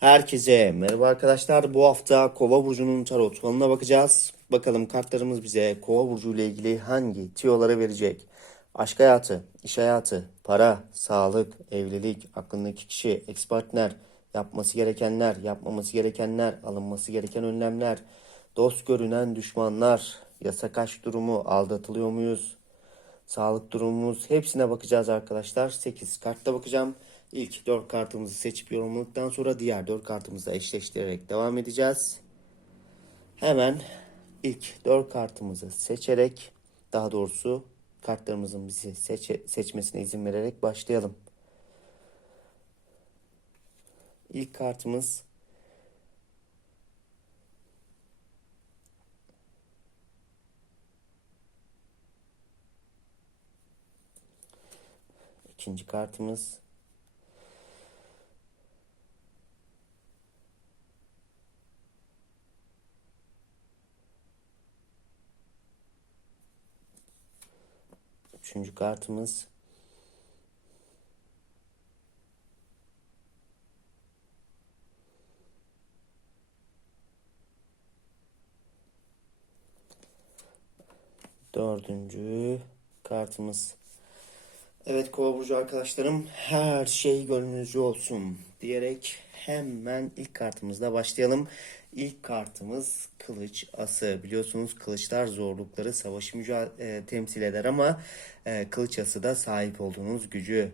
Herkese merhaba arkadaşlar. Bu hafta Kova burcunun tarot falına bakacağız. Bakalım kartlarımız bize Kova burcu ile ilgili hangi tiyoları verecek? Aşk hayatı, iş hayatı, para, sağlık, evlilik, aklındaki kişi, ex partner, yapması gerekenler, yapmaması gerekenler, alınması gereken önlemler, dost görünen düşmanlar, yasak aşk durumu, aldatılıyor muyuz? Sağlık durumumuz hepsine bakacağız arkadaşlar. 8 kartta bakacağım. İlk 4 kartımızı seçip yorumladıktan sonra diğer 4 kartımızı eşleştirerek devam edeceğiz. Hemen ilk 4 kartımızı seçerek daha doğrusu kartlarımızın bizi seçe, seçmesine izin vererek başlayalım. İlk kartımız ikinci kartımız Üçüncü kartımız. Dördüncü kartımız. Evet Kova burcu arkadaşlarım her şey gönlünüzce olsun diyerek hemen ilk kartımızla başlayalım. İlk kartımız kılıç ası. Biliyorsunuz kılıçlar zorlukları savaşı e, temsil eder ama e, kılıç ası da sahip olduğunuz gücü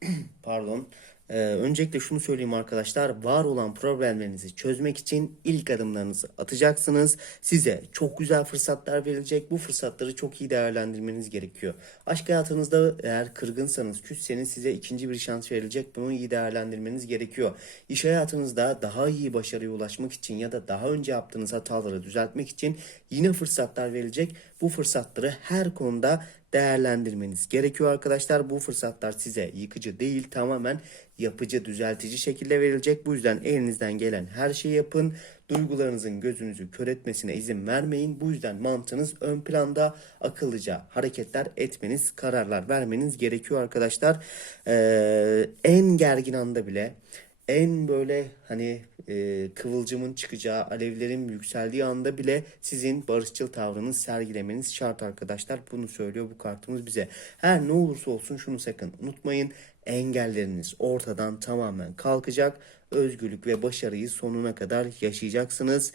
Pardon. Ee, öncelikle şunu söyleyeyim arkadaşlar. Var olan problemlerinizi çözmek için ilk adımlarınızı atacaksınız. Size çok güzel fırsatlar verilecek. Bu fırsatları çok iyi değerlendirmeniz gerekiyor. Aşk hayatınızda eğer kırgınsanız, küsseniz size ikinci bir şans verilecek. Bunu iyi değerlendirmeniz gerekiyor. İş hayatınızda daha iyi başarıya ulaşmak için ya da daha önce yaptığınız hataları düzeltmek için yine fırsatlar verilecek. Bu fırsatları her konuda değerlendirmeniz gerekiyor arkadaşlar. Bu fırsatlar size yıkıcı değil tamamen yapıcı, düzeltici şekilde verilecek. Bu yüzden elinizden gelen her şeyi yapın. Duygularınızın gözünüzü kör etmesine izin vermeyin. Bu yüzden mantığınız ön planda akıllıca hareketler etmeniz, kararlar vermeniz gerekiyor arkadaşlar. Ee, en gergin anda bile en böyle hani e, kıvılcımın çıkacağı, alevlerin yükseldiği anda bile sizin barışçıl tavrınız sergilemeniz şart arkadaşlar. Bunu söylüyor bu kartımız bize. Her ne olursa olsun şunu sakın unutmayın. Engelleriniz ortadan tamamen kalkacak. Özgürlük ve başarıyı sonuna kadar yaşayacaksınız.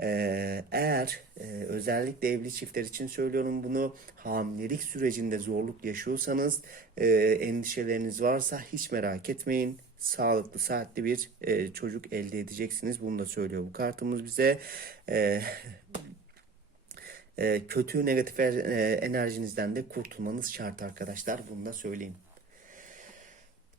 Ee, eğer e, özellikle evli çiftler için söylüyorum bunu hamilelik sürecinde zorluk yaşıyorsanız e, endişeleriniz varsa hiç merak etmeyin sağlıklı saatli bir e, çocuk elde edeceksiniz bunu da söylüyor bu kartımız bize e, e, kötü negatif er- e, enerjinizden de kurtulmanız şart arkadaşlar bunu da söyleyeyim.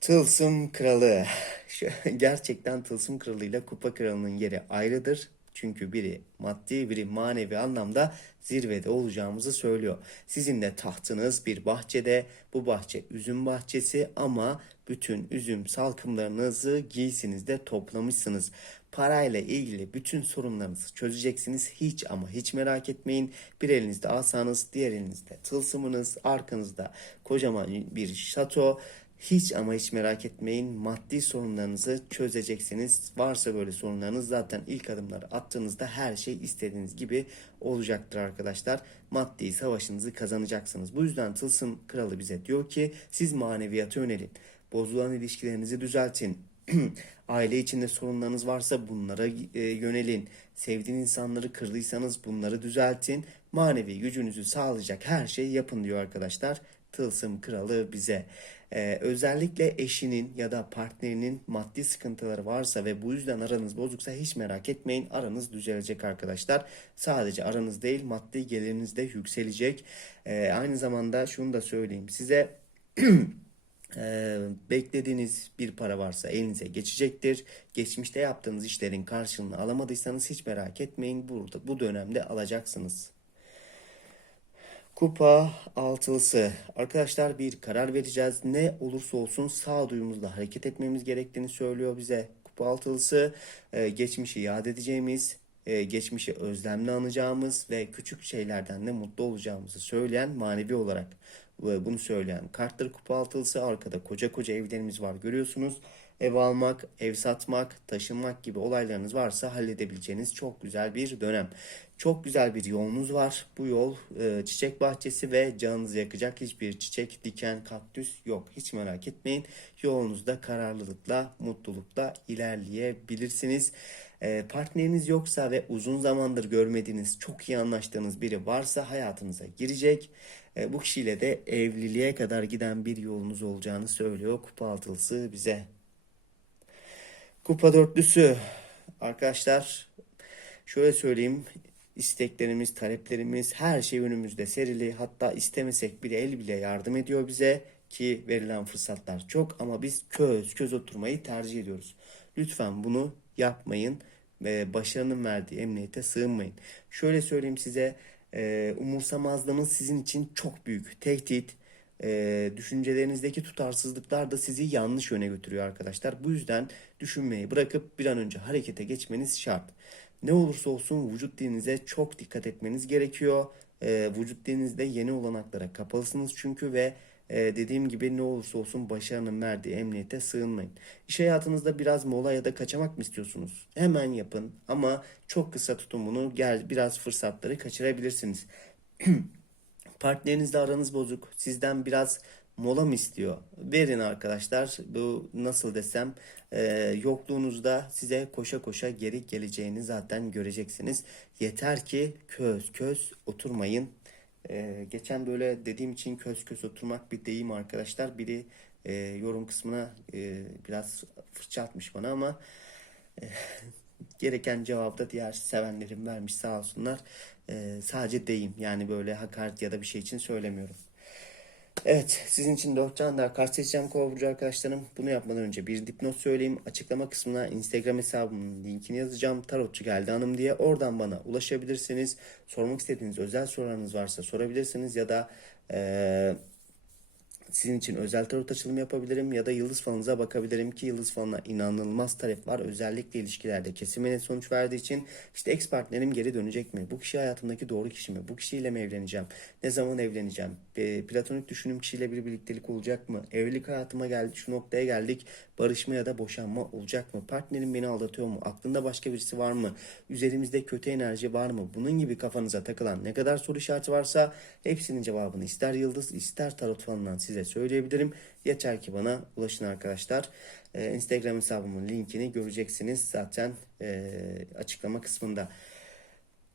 Tılsım Kralı. Gerçekten Tılsım Kralı ile Kupa Kralı'nın yeri ayrıdır. Çünkü biri maddi biri manevi anlamda zirvede olacağımızı söylüyor. Sizin de tahtınız bir bahçede. Bu bahçe üzüm bahçesi ama bütün üzüm salkımlarınızı giysinizde toplamışsınız. Parayla ilgili bütün sorunlarınızı çözeceksiniz. Hiç ama hiç merak etmeyin. Bir elinizde asanız, diğer elinizde tılsımınız, arkanızda kocaman bir şato. Hiç ama hiç merak etmeyin. Maddi sorunlarınızı çözeceksiniz. Varsa böyle sorunlarınız zaten ilk adımları attığınızda her şey istediğiniz gibi olacaktır arkadaşlar. Maddi savaşınızı kazanacaksınız. Bu yüzden Tılsım Kralı bize diyor ki siz maneviyata yönelin. Bozulan ilişkilerinizi düzeltin. Aile içinde sorunlarınız varsa bunlara e, yönelin. Sevdiğiniz insanları kırdıysanız bunları düzeltin. Manevi gücünüzü sağlayacak her şeyi yapın diyor arkadaşlar. Tılsım kralı bize. Ee, özellikle eşinin ya da partnerinin maddi sıkıntıları varsa ve bu yüzden aranız bozuksa hiç merak etmeyin. Aranız düzelecek arkadaşlar. Sadece aranız değil maddi geliriniz de yükselecek. Ee, aynı zamanda şunu da söyleyeyim size. Ee, beklediğiniz bir para varsa elinize geçecektir. Geçmişte yaptığınız işlerin karşılığını alamadıysanız hiç merak etmeyin. Burada bu dönemde alacaksınız. Kupa altılısı. Arkadaşlar bir karar vereceğiz. Ne olursa olsun sağduyumuzla hareket etmemiz gerektiğini söylüyor bize. Kupa altılısı e, geçmişi yad edeceğimiz, e, geçmişi özlemle anacağımız ve küçük şeylerden de mutlu olacağımızı söyleyen manevi olarak bunu söyleyen karttır kupa altılısı. Arkada koca koca evlerimiz var görüyorsunuz. Ev almak, ev satmak, taşınmak gibi olaylarınız varsa halledebileceğiniz çok güzel bir dönem. Çok güzel bir yolunuz var. Bu yol e, çiçek bahçesi ve canınızı yakacak hiçbir çiçek, diken, kaktüs yok. Hiç merak etmeyin. Yolunuzda kararlılıkla, mutlulukla ilerleyebilirsiniz. E, partneriniz yoksa ve uzun zamandır görmediğiniz, çok iyi anlaştığınız biri varsa hayatınıza girecek. E, bu kişiyle de evliliğe kadar giden bir yolunuz olacağını söylüyor kupa altılısı bize. Kupa dörtlüsü. Arkadaşlar şöyle söyleyeyim. isteklerimiz, taleplerimiz her şey önümüzde serili. Hatta istemesek bile el bile yardım ediyor bize ki verilen fırsatlar çok ama biz köz köz oturmayı tercih ediyoruz. Lütfen bunu yapmayın ve başarının verdiği emniyete sığınmayın. Şöyle söyleyeyim size e, umursamazlığınız sizin için çok büyük tehdit, e, düşüncelerinizdeki tutarsızlıklar da sizi yanlış yöne götürüyor arkadaşlar. Bu yüzden düşünmeyi bırakıp bir an önce harekete geçmeniz şart. Ne olursa olsun vücut dilinize çok dikkat etmeniz gerekiyor. E, vücut dilinizde yeni olanaklara kapalısınız çünkü ve e, dediğim gibi ne olursa olsun başarının verdiği emniyete sığınmayın. İş hayatınızda biraz mola ya da kaçamak mı istiyorsunuz? Hemen yapın ama çok kısa tutun bunu. Gel biraz fırsatları kaçırabilirsiniz. Partnerinizle aranız bozuk. Sizden biraz mola mı istiyor? Verin arkadaşlar. Bu nasıl desem e, yokluğunuzda size koşa koşa geri geleceğini zaten göreceksiniz. Yeter ki köz köz oturmayın. E, geçen böyle dediğim için köz köz oturmak bir deyim arkadaşlar. Biri e, yorum kısmına e, biraz fırça atmış bana ama e, gereken cevabı da diğer sevenlerim vermiş sağ olsunlar. Ee, sadece deyim yani böyle hakaret ya da bir şey için söylemiyorum. Evet sizin için 4 tane daha kart seçeceğim kova burcu arkadaşlarım. Bunu yapmadan önce bir dipnot söyleyeyim. Açıklama kısmına Instagram hesabımın linkini yazacağım. Tarotçu geldi hanım diye oradan bana ulaşabilirsiniz. Sormak istediğiniz özel sorularınız varsa sorabilirsiniz ya da eee sizin için özel tarot açılımı yapabilirim ya da yıldız falınıza bakabilirim ki yıldız falına inanılmaz talep var. Özellikle ilişkilerde kesin ve net sonuç verdiği için işte ex partnerim geri dönecek mi? Bu kişi hayatımdaki doğru kişi mi? Bu kişiyle mi evleneceğim? Ne zaman evleneceğim? E, platonik düşünüm kişiyle bir birliktelik olacak mı? Evlilik hayatıma geldi, şu noktaya geldik. Barışma ya da boşanma olacak mı? Partnerim beni aldatıyor mu? Aklında başka birisi var mı? Üzerimizde kötü enerji var mı? Bunun gibi kafanıza takılan ne kadar soru işareti varsa hepsinin cevabını ister yıldız ister tarot falından size söyleyebilirim. Yeter ki bana ulaşın arkadaşlar. Ee, Instagram hesabımın linkini göreceksiniz zaten e, açıklama kısmında.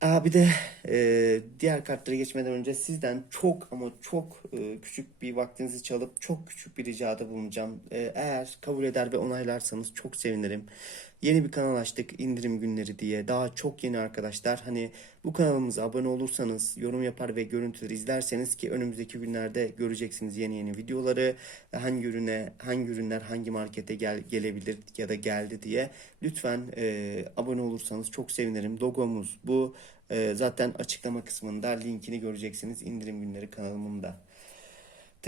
Aa, bir de e, diğer kartlara geçmeden önce sizden çok ama çok e, küçük bir vaktinizi çalıp çok küçük bir ricada bulunacağım. E, eğer kabul eder ve onaylarsanız çok sevinirim. Yeni bir kanal açtık indirim günleri diye. Daha çok yeni arkadaşlar. Hani bu kanalımıza abone olursanız, yorum yapar ve görüntüleri izlerseniz ki önümüzdeki günlerde göreceksiniz yeni yeni videoları. Hangi ürüne, hangi ürünler hangi markete gel, gelebilir ya da geldi diye. Lütfen e, abone olursanız çok sevinirim. Logomuz bu. E, zaten açıklama kısmında linkini göreceksiniz indirim günleri kanalımda.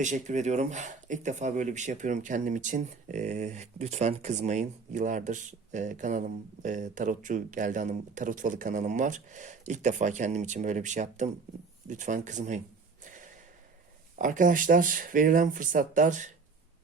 Teşekkür ediyorum. İlk defa böyle bir şey yapıyorum kendim için. Ee, lütfen kızmayın. Yıllardır e, kanalım e, Tarotçu Geldi Hanım, Tarot Falı kanalım var. İlk defa kendim için böyle bir şey yaptım. Lütfen kızmayın. Arkadaşlar verilen fırsatlar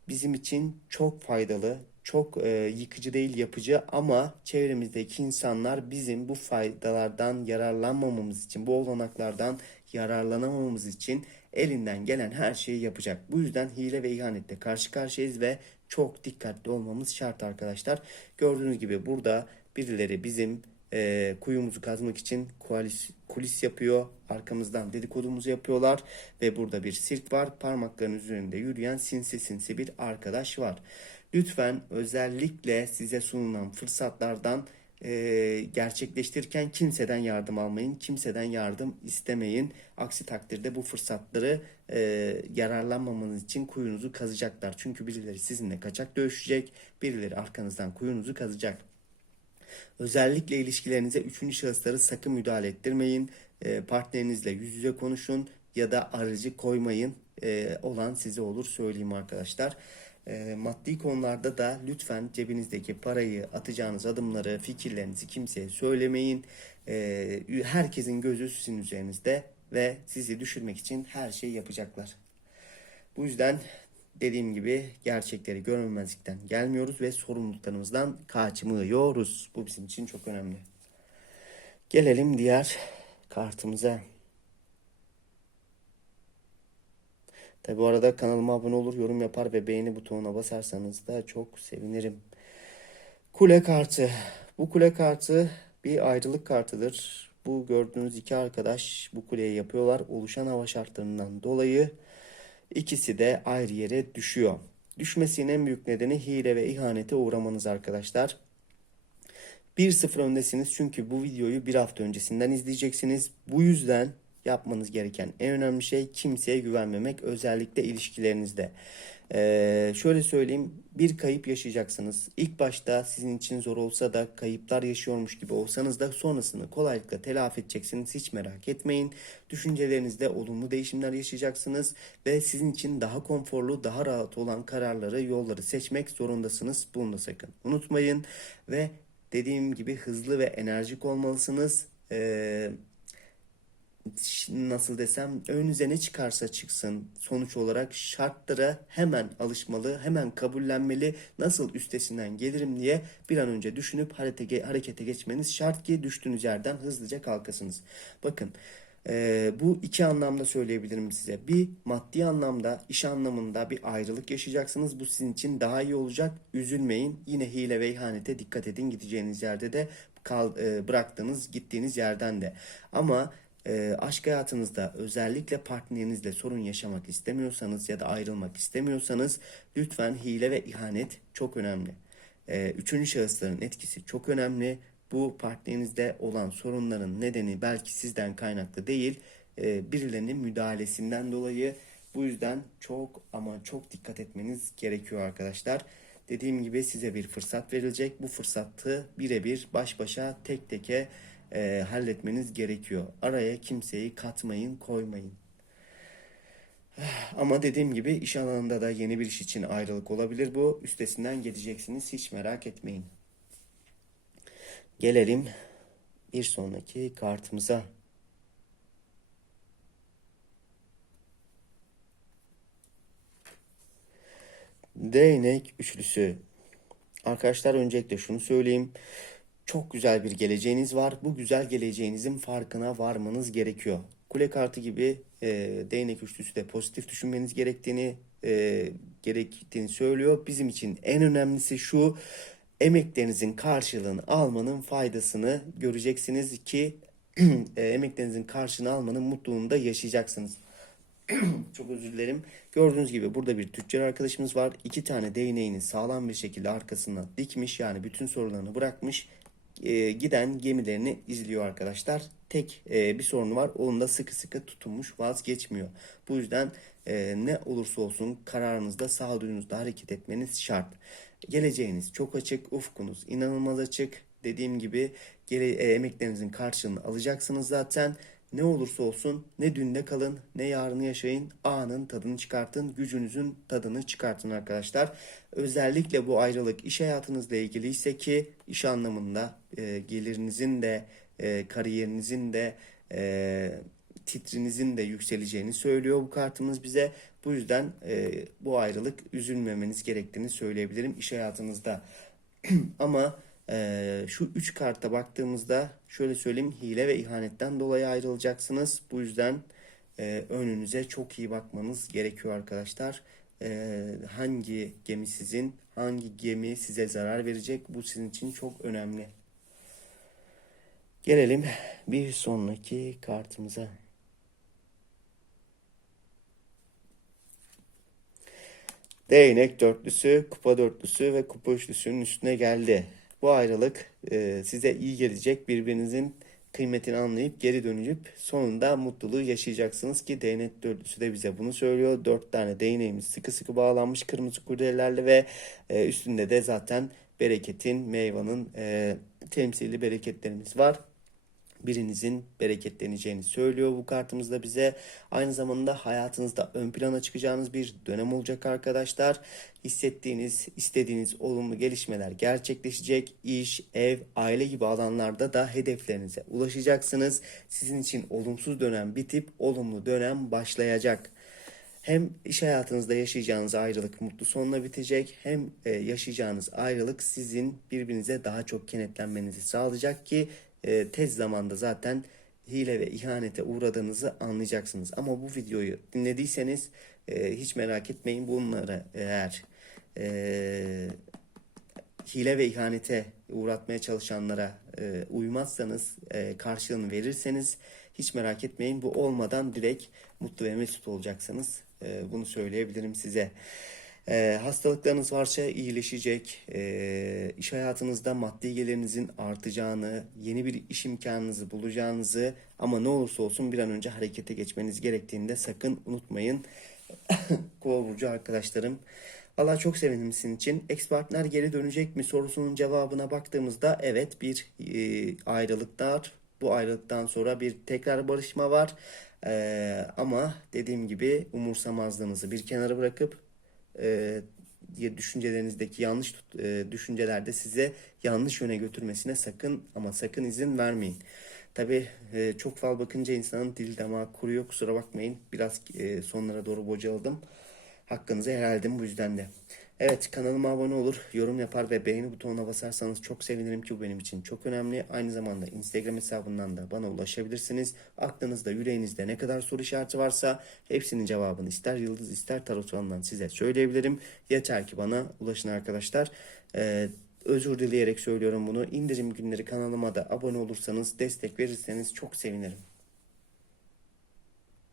bizim için çok faydalı, çok e, yıkıcı değil yapıcı ama çevremizdeki insanlar bizim bu faydalardan yararlanmamamız için, bu olanaklardan yararlanamamamız için elinden gelen her şeyi yapacak. Bu yüzden hile ve ihanette karşı karşıyayız ve çok dikkatli olmamız şart arkadaşlar. Gördüğünüz gibi burada birileri bizim e, kuyumuzu kazmak için kulis, kulis yapıyor. Arkamızdan dedikodumuzu yapıyorlar. Ve burada bir sirk var. Parmakların üzerinde yürüyen sinsi sinsi bir arkadaş var. Lütfen özellikle size sunulan fırsatlardan e, gerçekleştirirken kimseden yardım almayın. Kimseden yardım istemeyin. Aksi takdirde bu fırsatları e, yararlanmamanız için kuyunuzu kazacaklar. Çünkü birileri sizinle kaçak dövüşecek. Birileri arkanızdan kuyunuzu kazacak. Özellikle ilişkilerinize üçüncü şahısları sakın müdahale ettirmeyin. E, partnerinizle yüz yüze konuşun ya da aracı koymayın. E, olan size olur söyleyeyim arkadaşlar. E, maddi konularda da lütfen cebinizdeki parayı, atacağınız adımları, fikirlerinizi kimseye söylemeyin. E, herkesin gözü sizin üzerinizde ve sizi düşürmek için her şeyi yapacaklar. Bu yüzden dediğim gibi gerçekleri görmemezlikten gelmiyoruz ve sorumluluklarımızdan kaçmıyoruz. Bu bizim için çok önemli. Gelelim diğer kartımıza. Tabi bu arada kanalıma abone olur, yorum yapar ve beğeni butonuna basarsanız da çok sevinirim. Kule kartı. Bu kule kartı bir ayrılık kartıdır. Bu gördüğünüz iki arkadaş bu kuleyi yapıyorlar. Oluşan hava şartlarından dolayı ikisi de ayrı yere düşüyor. Düşmesinin en büyük nedeni hile ve ihanete uğramanız arkadaşlar. 1-0 öndesiniz çünkü bu videoyu bir hafta öncesinden izleyeceksiniz. Bu yüzden yapmanız gereken en önemli şey kimseye güvenmemek özellikle ilişkilerinizde. Ee, şöyle söyleyeyim bir kayıp yaşayacaksınız. İlk başta sizin için zor olsa da kayıplar yaşıyormuş gibi olsanız da sonrasını kolaylıkla telafi edeceksiniz. Hiç merak etmeyin. Düşüncelerinizde olumlu değişimler yaşayacaksınız ve sizin için daha konforlu, daha rahat olan kararları, yolları seçmek zorundasınız. Bunu da sakın unutmayın ve dediğim gibi hızlı ve enerjik olmalısınız. Ee, nasıl desem önünüze ne çıkarsa çıksın sonuç olarak şartlara hemen alışmalı, hemen kabullenmeli. Nasıl üstesinden gelirim diye bir an önce düşünüp harekete, harekete geçmeniz şart ki düştüğünüz yerden hızlıca kalkasınız. Bakın e, bu iki anlamda söyleyebilirim size. Bir maddi anlamda, iş anlamında bir ayrılık yaşayacaksınız. Bu sizin için daha iyi olacak. Üzülmeyin. Yine hile ve ihanete dikkat edin. Gideceğiniz yerde de kal, e, bıraktığınız, gittiğiniz yerden de. Ama e, aşk hayatınızda özellikle partnerinizle sorun yaşamak istemiyorsanız ya da ayrılmak istemiyorsanız lütfen hile ve ihanet çok önemli. E, üçüncü şahısların etkisi çok önemli. Bu partnerinizde olan sorunların nedeni belki sizden kaynaklı değil, e, birilerinin müdahalesinden dolayı. Bu yüzden çok ama çok dikkat etmeniz gerekiyor arkadaşlar. Dediğim gibi size bir fırsat verilecek. Bu fırsatı birebir baş başa tek teke e, halletmeniz gerekiyor. Araya kimseyi katmayın, koymayın. Ama dediğim gibi iş alanında da yeni bir iş için ayrılık olabilir bu. Üstesinden geleceksiniz hiç merak etmeyin. Gelelim bir sonraki kartımıza. Değnek üçlüsü. Arkadaşlar öncelikle şunu söyleyeyim. Çok güzel bir geleceğiniz var. Bu güzel geleceğinizin farkına varmanız gerekiyor. Kule kartı gibi e, değnek üçlüsü de pozitif düşünmeniz gerektiğini e, gerektiğini söylüyor. Bizim için en önemlisi şu emeklerinizin karşılığını almanın faydasını göreceksiniz ki e, emeklerinizin karşılığını almanın mutluluğunu da yaşayacaksınız. Çok özür dilerim. Gördüğünüz gibi burada bir tüccar arkadaşımız var. İki tane değneğini sağlam bir şekilde arkasına dikmiş. Yani bütün sorularını bırakmış. E, giden gemilerini izliyor arkadaşlar. Tek e, bir sorunu var. Onun da sıkı sıkı tutunmuş vazgeçmiyor. Bu yüzden e, ne olursa olsun kararınızda sağduyunuzda hareket etmeniz şart. Geleceğiniz çok açık. Ufkunuz inanılmaz açık. Dediğim gibi gele, e, emeklerinizin karşılığını alacaksınız zaten. Ne olursa olsun ne dünde kalın ne yarını yaşayın. Anın tadını çıkartın. Gücünüzün tadını çıkartın arkadaşlar. Özellikle bu ayrılık iş hayatınızla ilgili ise ki iş anlamında e, gelirinizin de e, kariyerinizin de e, titrinizin de yükseleceğini söylüyor bu kartımız bize. Bu yüzden e, bu ayrılık üzülmemeniz gerektiğini söyleyebilirim iş hayatınızda. Ama ee, şu üç karta baktığımızda şöyle söyleyeyim hile ve ihanetten dolayı ayrılacaksınız. Bu yüzden e, önünüze çok iyi bakmanız gerekiyor arkadaşlar. Ee, hangi gemi sizin, hangi gemi size zarar verecek bu sizin için çok önemli. Gelelim bir sonraki kartımıza. Değnek dörtlüsü, kupa dörtlüsü ve kupa üçlüsünün üstüne geldi. Bu ayrılık e, size iyi gelecek. Birbirinizin kıymetini anlayıp geri dönüp sonunda mutluluğu yaşayacaksınız ki değnek dörtlüsü de bize bunu söylüyor. Dört tane değneğimiz sıkı sıkı bağlanmış kırmızı kurdelelerle ve e, üstünde de zaten bereketin, meyvanın e, temsili bereketlerimiz var birinizin bereketleneceğini söylüyor bu kartımızda bize. Aynı zamanda hayatınızda ön plana çıkacağınız bir dönem olacak arkadaşlar. Hissettiğiniz, istediğiniz olumlu gelişmeler gerçekleşecek. İş, ev, aile gibi alanlarda da hedeflerinize ulaşacaksınız. Sizin için olumsuz dönem bitip olumlu dönem başlayacak. Hem iş hayatınızda yaşayacağınız ayrılık mutlu sonla bitecek hem e, yaşayacağınız ayrılık sizin birbirinize daha çok kenetlenmenizi sağlayacak ki e, tez zamanda zaten hile ve ihanete uğradığınızı anlayacaksınız. Ama bu videoyu dinlediyseniz e, hiç merak etmeyin bunları eğer e, hile ve ihanete uğratmaya çalışanlara e, uymazsanız, e, karşılığını verirseniz hiç merak etmeyin. Bu olmadan direkt mutlu ve mesut olacaksınız. E, bunu söyleyebilirim size. E, hastalıklarınız varsa iyileşecek. E, iş hayatınızda maddi geliriniz artacağını, yeni bir iş imkanınızı bulacağınızı ama ne olursa olsun bir an önce harekete geçmeniz gerektiğini de sakın unutmayın. Kova burcu arkadaşlarım. Allah çok sevindim sizin için. Ex partner geri dönecek mi sorusunun cevabına baktığımızda evet bir e, ayrılıklar. Bu ayrılıktan sonra bir tekrar barışma var. E, ama dediğim gibi umursamazlığınızı bir kenara bırakıp e, diye düşüncelerinizdeki yanlış e, düşüncelerde size yanlış yöne götürmesine sakın ama sakın izin vermeyin. Tabii e, çok fal bakınca insanın dil damağı kuruyor kusura bakmayın. Biraz e, sonlara doğru bocaladım. Hakkınızı helal edin bu yüzden de. Evet kanalıma abone olur, yorum yapar ve beğeni butonuna basarsanız çok sevinirim ki bu benim için çok önemli. Aynı zamanda Instagram hesabından da bana ulaşabilirsiniz. Aklınızda, yüreğinizde ne kadar soru işareti varsa hepsinin cevabını ister yıldız ister tarot falından size söyleyebilirim. Yeter ki bana ulaşın arkadaşlar. Ee, özür dileyerek söylüyorum bunu. İndirim günleri kanalıma da abone olursanız, destek verirseniz çok sevinirim.